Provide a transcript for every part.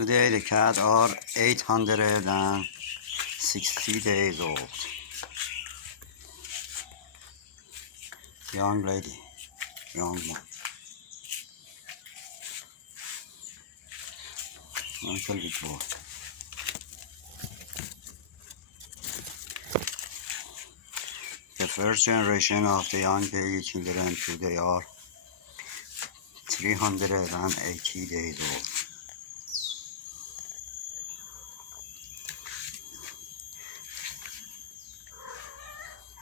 Today the cat are 860 days old. Young lady, young one. Uncle before. The first generation of the young baby children today are 380 days old.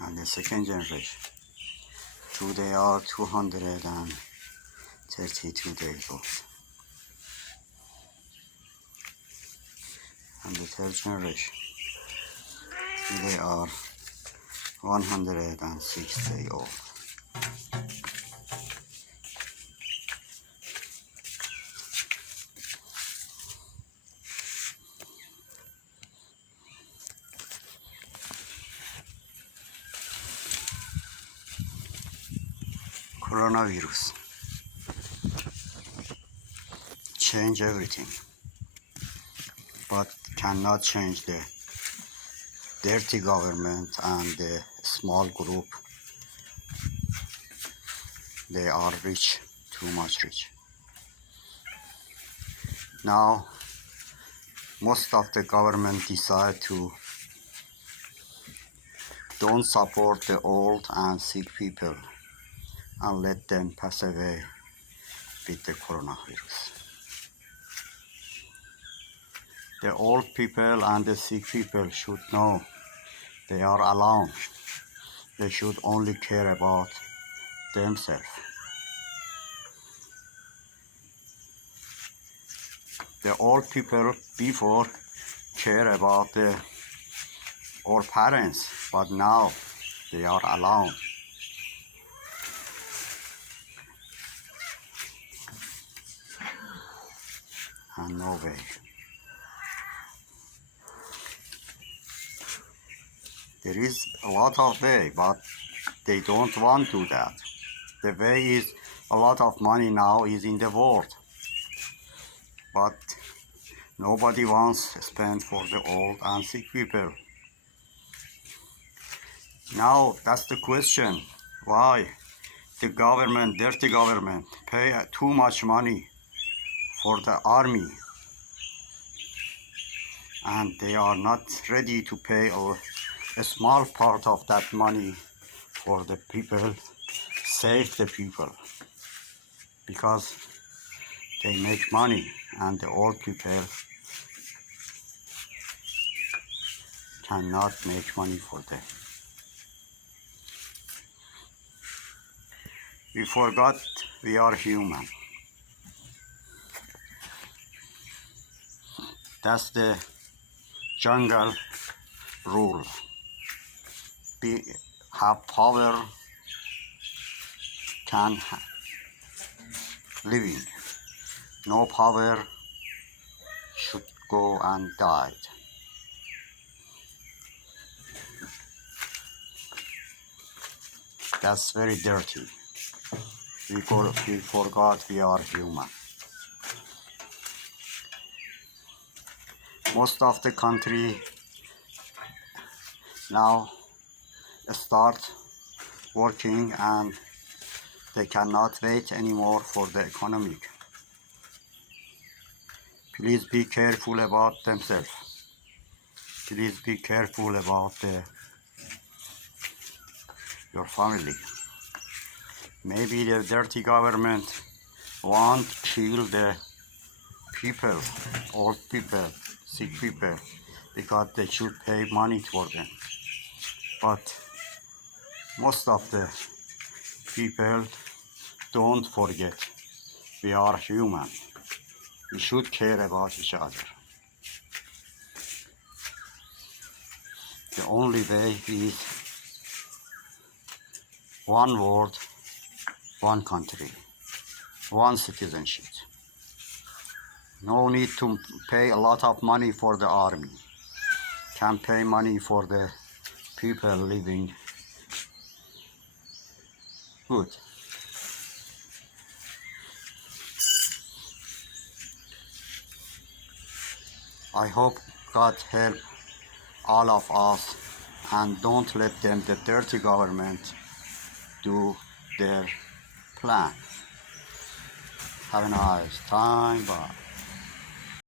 And the second generation, today are 232 days old. And the third generation, today are 106 days old. Coronavirus change everything, but cannot change the dirty government and the small group. They are rich, too much rich. Now, most of the government decide to don't support the old and sick people and let them pass away with the coronavirus. The old people and the sick people should know they are alone. They should only care about themselves. The old people before care about our parents, but now they are alone. And no way. There is a lot of way, but they don't want to do that. The way is a lot of money now is in the world, but nobody wants to spend for the old and sick people. Now that's the question, why the government, dirty government, pay too much money for the army and they are not ready to pay a small part of that money for the people, save the people, because they make money and the old people cannot make money for them. We forgot we are human. That's the jungle rule. We have power, can living. No power should go and die. That's very dirty. We forgot we are human. Most of the country now start working and they cannot wait anymore for the economic. Please be careful about themselves. Please be careful about your family. Maybe the dirty government want to kill the people, old people, sick people, because they should pay money for them. But most of the people don't forget we are human. We should care about each other. The only way is one world, one country, one citizenship. No need to pay a lot of money for the army. Can pay money for the people living good. I hope God help all of us and don't let them, the dirty government, do their plan. Have a nice time. Bye.